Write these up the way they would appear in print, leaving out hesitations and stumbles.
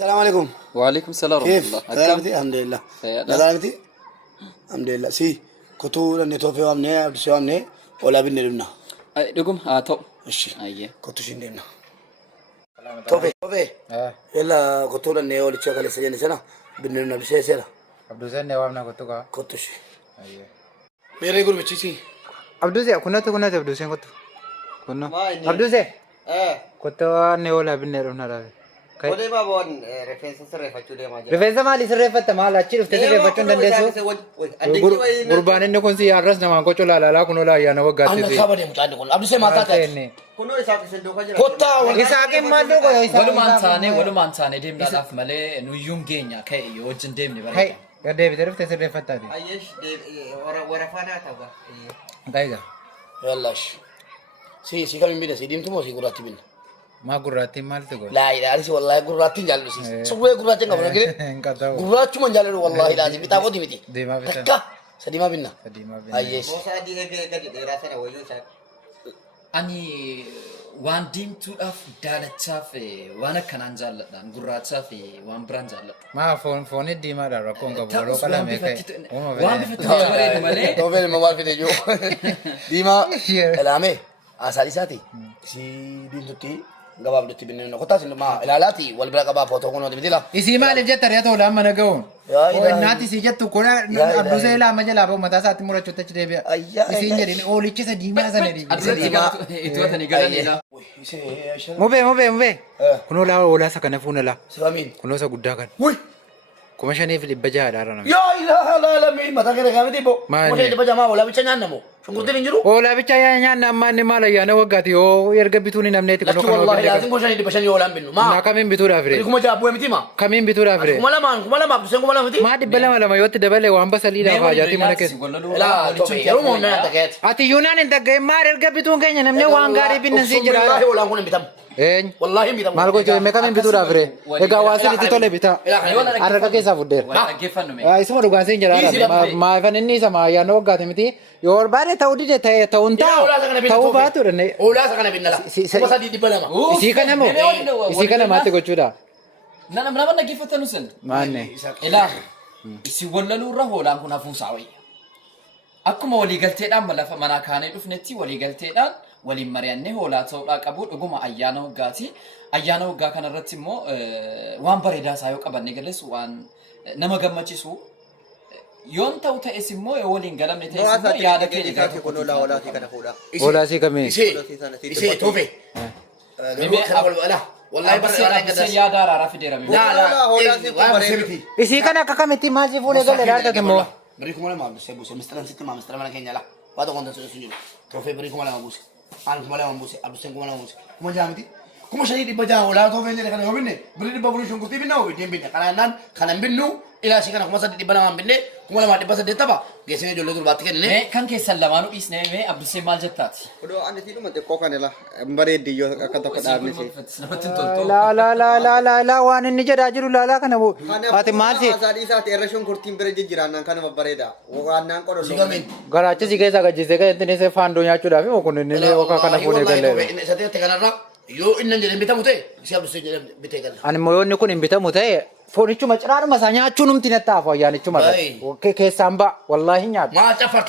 السلام عليكم. وعليكم السلام ورحمة كيف؟ الله. سلامتي الحمد لله. سلامتي الحمد لله. سي كتو لن يتوفي وامني أبدي وامني ولا بني لنا. دقوم تو. إيش؟ أيه. كتو شيندنا. توفي. يلا كتو لن يولي تشغل سجن سنة بني لنا بشيء سلا. عبدو زين نوامنا كتو كا. كتو شي. أيه. मेरे गुरु बच्ची सी عبدو زين كنا عبدو زين كتو. كنا. عبدو زين. كتو نيولا بنيرنا راه. Boleh bawa referensi serifat juga macam. رفيزة مالي سرفت مال أشيل في سرفت شون دندسو. قربان إنه كون سي أرس نمان كوچو لا كونو لا يا نو أنا غاتي. خبر دي متعدد كل أبدي سمعت هذا. Kuno isap sendok aja. كوتا إساكي مالو كو ولو ما انتاني ديم لا داف مالي انو يوم جينيا كاي يوجن ديم ني هاي يا ديفيد رفت سرفت هذه. Ayes warafana tahu bah. دايجا. يلا ش سي كم بينا سي ديم تمو سي قراتي بينا ما قراتي مال تقول. لا إله إلا والله قراتي جالو سي سوى قراتي نقول لك إنكتاو. قرات cuma جالو والله لازم بتاعه دي متي ديما بيتا. تكا سديما بينا ديما بيتا. أيش Bosa di di rasa dah wajib saya. اني وان ديم تو اف دالتشاف وانا كان انجال دان غراتشاف وان برانجال ما فون ديما دارا كونغا بورو كلا ميكاي. وان بفتح بريد مالي تو فين الموال في ديجو ديما الامي اسالي ساتي سي دين توتي غباب دوتي بيننا كوتا سن ما الالاتي والبلا غبا فوتو كونو دي بديلا إسي مال جت ريا تو لام نجون. يا إلهي. ناتي سيجت تو كنا يا عبدو زين إلهي. لا مجال أبو متى سات مرة شوتة شديبيا. أيا إسي إلهي. نجرين أولي كيس ديما سنري. itu tadi galan ila مبه كنو لا ولا سكنه فونا لا سامين كنو سكودا كان وي كم شاني في البجاء دارنا يا اله لا لا مي متا كده كامي ديبو ما مو دي بجما ولا بيچنا نمو شنقول تي نجرو ولا بيچايا نيا ما نمالا يا نو وقتي او يرغب بيتوني نمنيت لا كنو كنو والله لازم كوشاني دي بشاني ولا بينو ما ما كمين بيتورا فري كما جابو متي ما كمين بيتورا فري كما لا بسنكم ولا متي ما دبلا ولا ما يوت دبل وان بس ليدا فاجاتي منك لا يرو مو نان تكيت اتي يونان انت جاي ما يرغب بيتون كاين نمني وان غاري بين سيجرا والله ولا كون بيتم اين والله بيتم مالكو جو مكمين بيتورا فري اغا واسي دي تولي بيتا ارغا كيسا فودير اسمه دوغان سينجرا ما فنني سما يا نو غاتي متي يور بار تاودي تي تاونتا تاو باتور ني ولا سكن بينلا كما سدي دي بلا ما isi kana mo isi kana mate gochuda nana mana gifatan usen manne ila isi wallalu raholan kuna fusawi akkuma wali galteedhaan malafa mana kaanee dhufnetti wali galteedhaan waliin mari'annee hoolaa ta'uudhaa qabu dhuguma ayyaana waggaa kanarratti immoo waan bareedaa isaa yoo qabanne galles waan nama gammachiisu yoon ta'u ta'es immoo yoo waliin galamne ta'es immoo yaada keenya Isap kuno la wala si kana fuda. wala si kami يسي توفي لا والله بس abse yaada araaraa fideerame لا لا ولا سي لا سيبتي isi kana kakamiti maji fune galle darta mo بريكم ولا ما بس بوس مسترن ست ما مسترن كينيا لا وهذا كنت سنجو توفي بريكم ولا ما بوس انا كم ولا ما بوس ابسن كم ولا ما بوس كم جامتي كم شيء دي بجا ولا توفي اللي كان يومني بريد بابلو شنو كتي بينو بيدين بينا كان بينو الى شي كان كم صدق دي بنا ما بيني كم ولا ما دي بس دي تبا جيسني جولو دول بات كن me kan keessan lamaanuu dhiisnee mee abdusee maal jettaati Kuno ane tidu mate kokane lah. Bare di yo kata kata ni si. namatti tolto la waan inni jedha jiru laala kana bo ati maal si Asadi saat erashon kurtin bere jijjiran kan bareda. Waan qodo. سيغامين garaacha si keessa gajjise ka intini se faandoo nyaachuudhaaf moo kun inni oka kana fuune galle ساتي تكنرا يو ان جلن بيتاموتي سي ابو سي بيتيغل ani moyonni kun hin bitamu ta'e foonichuma ciraadhuma isaa nyaachuun humti nattaafu ayyaanichuma keessaan ba wallaahi nyaadhu ما جفرت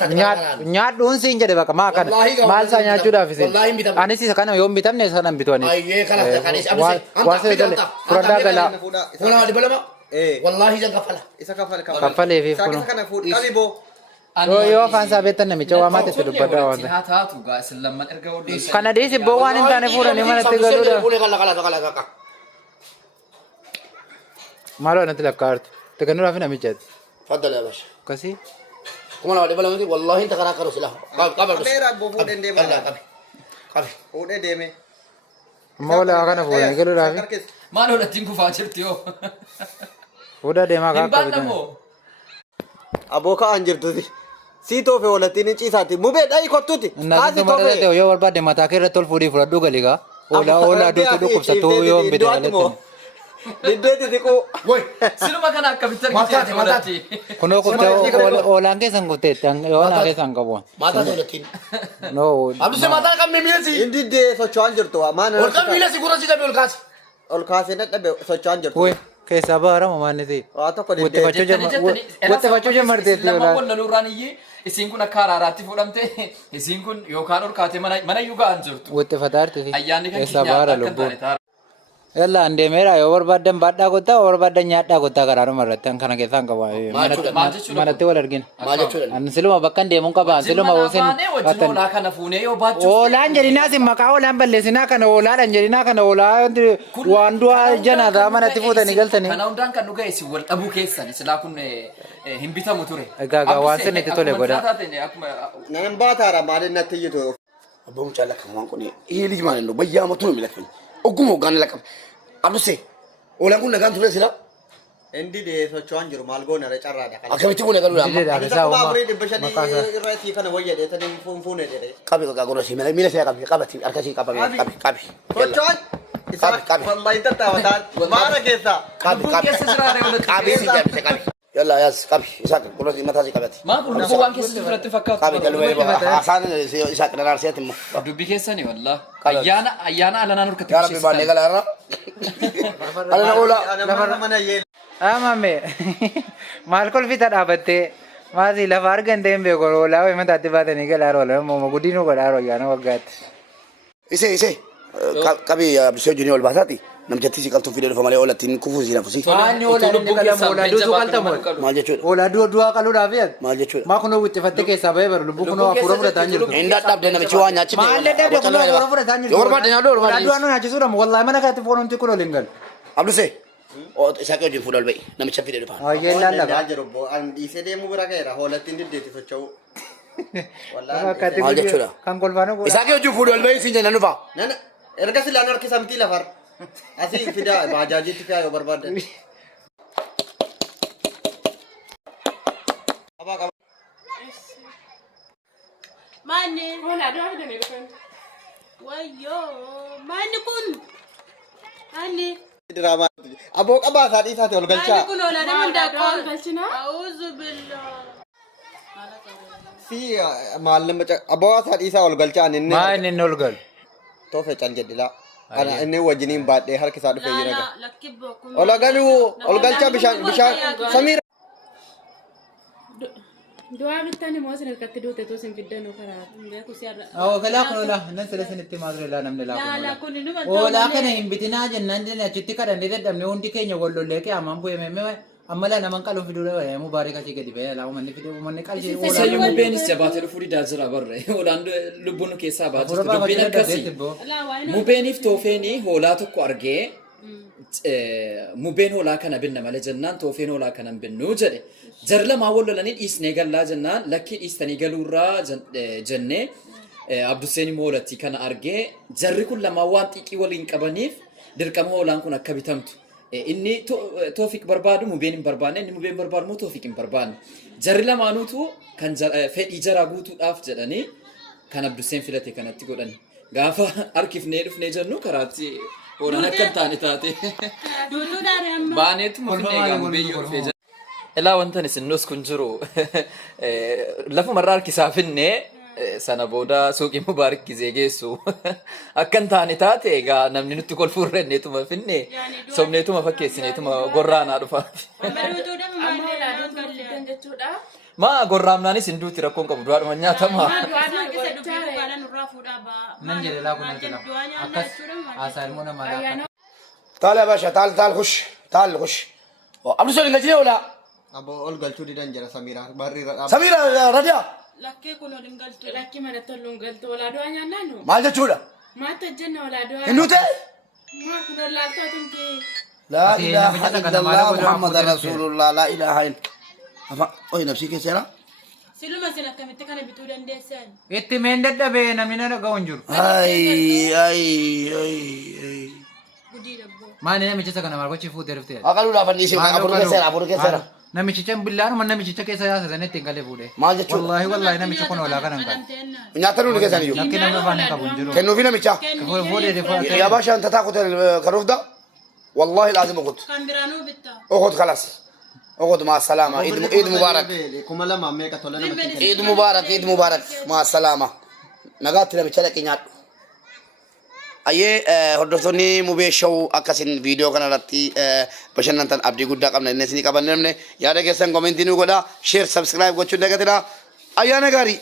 nyaadhuun siin jedhe bakka maa kana maal isaa nyaachuudhaaf isin والله بيتام anis isa kana yoo hin bitamne sana hin bitu anis اي خلاص كانش ابو سي waasa galle furadaa galaa ولا دي بلا Eh. والله جن كفلا Isa kafal kaffalee fi Sakit kuno kana fud. Kami bo. yoo afaan isaa beektan namicha waa maatitti dubbadhaa waan ta'e haa taatu gaa isin lamman erga odeessan kana dhiisi boo waan hin taane fuudhanii manatti galuudha maaloo anatti lakkaa'artu tegannuudhaaf namichaati تفضل يا باشا akkasii كم انا بلا مدي والله انت كنا كرو سلاح قبل بس Beera bo fuden de قبل mala. قبل Fude deme. amma walaa kana fuudhanii galuudhaaf maal hodhattiin kufaa jirti yoo fuudhaa deemaa hin akka baanna bitan moo Aboka anjirtu. Si tofe wala tini ciisati. Mube dai kottuti. Naannoo madaalatti yoo barbaade mataa kee irratti ol fuudhii fudhadhuu galiigaa oolaa duutu dhukkubsattuu yoo hin bide galatti Diddeeti siqu. وي siluma kana akka bitar Mataate, mataate. kunoo kuftee oolaan keessan kufteetti yoo naa keessan qabuun ما تقولتين noo عبد السلام ماذا كم ميلسي Indidde socho'an jirtu. Maana وركم ميلسي كورا سيدا بيقول كاس ol kaasee dadhabe socho'an jirtu. Uy, Keessa baara mamaniti. Waa tokko Wutti fachuu jammarteetti Lama yoolaa. wal loluurraan iyyee isiin kun akka araaraatti fudhamte isiin kun yookaan ol kaatee mana iyyuu ga'an jirtu. Wutti fataartiti. Ayyaanni kan Keessa keenya baara akka hin lubbuu. taane taara. Yalla andeemeera yoo barbaadan baadhaa kottaa yoo barbaadan nyaadhaa kottaa karaaruma irratti kan kana keessaan qaba. Maal jechuudha? Manatti wal argina. Maal jechuudha? Ani siluma bakka hin deemuun qaba. Siluma wajjin hoolaa kana fuunee yoo baachuuf. Oolaan jedhinaa si maqaa oolaan balleessinaa kana oolaadhaan jedhinaa kana oolaa waan du'aa janaataa manatti fuutanii galtanii. Kana hundaan kan dhugaa isin wal dhabuu keessan silaa kun hin bitamu ture. Egaa waan sun itti tole godha. Nan baataara maaliin natti iyyuu. Abboon caalaa kan waan kun eelii maal hin bayyaa matu hin miidhagfame. Ogguma hoggaan laqqabe. Abdusee oolaan kun nagaan ture sila. Indi de socho'an jiru maal goona dha carraadha. Akkamitti kun eegalu Dide dha. dha. Isaa Amma afurii dhibba shanii irratti kana wayyadee tanii fuune jedhee. Qabi qaqqaa godha siimela miila isaa qabi qabati harka ishee qabame qabi. Socho'an isaa wallahi tattaawataan maara keessaa. Qabi si jaabise qabi. Yalla yaas qabi isaa godha mataa si qabati. Maa kun lubbuu waan keessa jirtu fakkaatu. Qabi galuu haasaan isaa qinaraan si'atti immoo. Dubbii keessanii wallah. Ayyaana alanaan harkatti Yaa Rabbi baannee galaarra. Alana oolaa. Nama mana yee. Amame maal kolfita dhaabattee maasii lafa argantee hin beeku oolaa wayi mataatti baatanii galaara oolan mooma guddinuu godhaara ayyaana waggaatti. Isee qabi Abdusee wajjin ol baasaati. Namjatti si qaltuun fidee dhufa malee oolattiin kufuu si nafusi. Maanni oolan inni qalamu oolaa duutu qaltamu. Maal jechuudha? Oolaa du'a qaluudhaaf yaad. Maal jechuudha? Maa kunoo wixxifattee keessaa bahee baru lubbuu kunoo hafuura fudhataa jirtu. Inni dadhabdee namichi waa nyaachi. Maal dadhabdee kunoo hafuura fudhataa jirtu. Yoo barbaadde nyaadhu Oolaa barbaadde. du'a nu nyaachisuudha wallaahi mana kaatti foon hundi kun waliin galu. Abdusee isaa wajjin fuudhal ba'i namicha fidee dhufa. Ayyee lallafa. jiru boo an dhiisee deemuu bira ga'eera hoolattiin diddeetti socho'u. Maal jechuudha? Kan kolfaanuu godha. Isaa wajjin fuudhal ba'i siin jenna dhufa. Nana erga silaan harkisa miti lafar. Asii fidaa baajaajiitti fidaa yoo barbaadde. Mani. Hola, dua ada nih kan. Wayo, mani kun. Mani. Diraamaa. Aboo qabaa isaa dhiisaati ol Mani galchaa. kun hola nama ndakol. Auzu billah. Si maal nama aboo isaa dhiisaa ol galchaa inni. Maa inni ol galu. Toofe cal jedhila. Ana inni wajjiniin baadhee harki isaa dhufee jira. Lakibbo kun. Ol galuu ol galchaa bishaan Samiira. Doa bitani mo sin harkatti duute to sin fiddanu karaa beeku siarra. Oo kalaa kun oolaa nan sila sinitti maasure laa namni laa kun La kun numa. oolaa kana hin bitinaa jennaan jenne achitti kadhannee dadhabne hundi keenya wal lollee kee amaan bu'ee meemmee amma laa naman qaluun fiduu dha mubaarik asii gadi ba'ee laa uummanni fiduu uummanni qalshee Isayyuu mubeenis jabaatee dhufuu didaa jira barre. Hoolaan lubbuun keessaa baatu. Dubbiin akkasii. Mubeeniif toofeenii hoolaa tokko argee mubeen hoolaa kana binna malee jennaan toofeen hoolaa kana hin binnuu jedhe. Jarri lamaa wal lolanii dhiisnee gallaa jennaan lakkii dhiistanii galuurraa jennee Abduseen immoo hoolattii kana argee jarri kun lamaa waan xiqqii waliin qabaniif dirqama hoolaan kun akka bitamtu. Inni Toofiq barbaadu mubeen hin barbaanne inni mubeen barbaadu immoo Toofiq hin barbaanne. Jarri lamaanuutu kan fedhii jaraa guutuudhaaf jedhanii kan Abduseen filate kanatti godhan. Gaafa harkifnee dhufnee jennu karaatti hoolaan akka hin taane taate. Duutu daare amma. Baaneetu mufnee gaamu beeyyuu dhufee jira. Ilaa wantan isinus kun jiru lafumarraa harkisaa finnee sana booda suuqii mubaarik gizee geessu akka hin taane taate egaa namni nutti kolfuurra inneetuma finnee sobneetuma fakkeessineetuma gorraanaa dhufa. Duutu dama Amma mani hola la doon fiddan jechuudha. Maa gorraamnaanis hin duuti rakkoon qabu du'aadhuma nyaatama. Kisa dubbii dubbaalan irraa fuudhaa ba'a. nan jedhe laa kun jala akkas haasaa ilmoo namaa laa تعال يا باشا تعال خش تعال خش Abdusee wajjin galchine oolaa. Aboo ol galchuu didan jira Samiira barri irra Samiira radia. Lakkee kun olin galtu. Lakki mana tolluun galtu walaa do'a nyaannaan nu. Maal jechuudha? Maata jenna walaa do'a. Hin duute? Maa kun laaltoo atumti. لا إله إلا الله محمد رسول الله لا إله إلا الله. أي نفسي كسرة. Siluma sin akkamitti kana bituu dandeessan. itti meen dadhabee namni na dhaga'u hin jiru. أي. Gudii dabboo. Maali namicha kana maal gochii fuutee dhuftee? أقولوا لا فنيسي أبو كسرة. Namichicha billaanuma namichicha keessa yaasa sanitti hin galee fuudhee. Maal jechuudha? Wallaahi namicha kun oolaa kana hin qabu. Nyaatanii nu keessan iyyuu. Lakki namni afaan hin qabu hin jiru. Kennuufi namicha. Fuudhee يا باشا أنت تاخذ الكروف ده والله لازم أخذ. Kan biraanuu bittaa. أخذ خلاص. أخذ مع السلامة عيد مبارك. kuma lama meeqa tola nama عيد مبارك مع السلامة. نقات لما تشارك ينات. Ayyee hordoftoonni mubee shawuu akkasin viidiyoo kanarratti bashannantan abdii guddaa qabna inni isinii qaban namne yaada keessan komentii nu godhaa sheer sabskiraayib gochuun dagatina ayyaana gaarii.